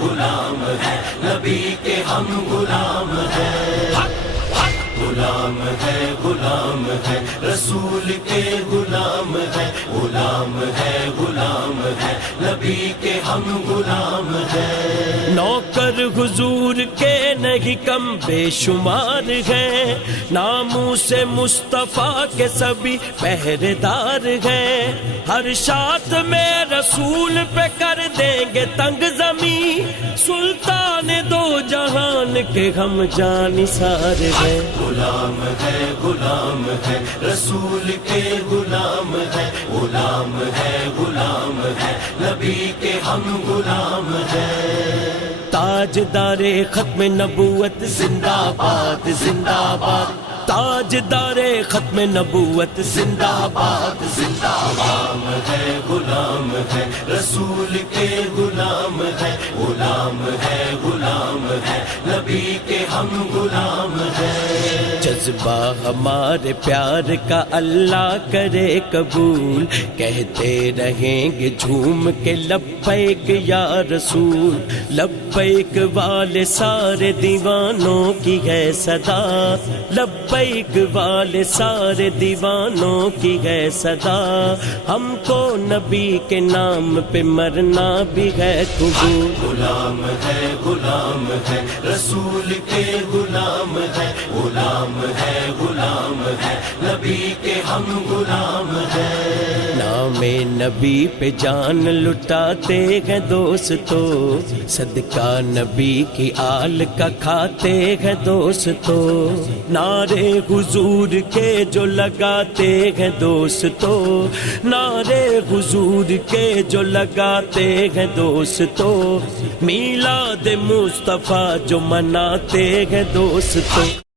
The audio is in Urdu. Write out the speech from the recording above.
غلام ہے نبی کے ہم غلام ہیں، غلام ہے رسول کے غلام ہے، غلام ہے نبی کے ہم غلام ہیں۔ نوکر حضور کے نہیں کم بے شمار ہیں، ناموں سے مصطفیٰ کے سبھی پہرے دار ہیں، ہر شات میں رسول پہ کر دیں گے تنگ زمین، سلطان دو جہان کے ہم جانثار ہیں۔ غلام ہے رسول کے غلام ہے، غلام ہے نبی کے ہم غلام ہیں۔ تاجدار ختم نبوت زندہ باد زندہ باد، تاجدار ختم نبوت زندہ باد زندہ باد۔ غلام ہے رسول کے غلام ہے، غلام ہے نبی کے ہم غلام ہیں۔ جذبہ ہمارے پیار کا اللہ کرے قبول، کہتے رہیں گے جھوم کے لبیک یا رسول، لبیک والے سارے دیوانوں کی ہے صدا، لبیک والے سارے دیوانوں کی ہے صدا، ہم کو نبی کے نام پہ مرنا بھی ہے قبول۔ غلام ہے رسول کے غلام ہے، غلام ہے نبی کے ہم غلام ہیں۔ نام نبی پہ جان لٹاتے ہیں دوستو، صدقہ نبی کی آل کا کھاتے ہیں دوستو، نعرے حضور کے جو لگاتے ہیں دوستو، نعرے حضور کے جو لگاتے ہیں دوستو، میلاد مصطفیٰ جو مناتے ہیں دوستو۔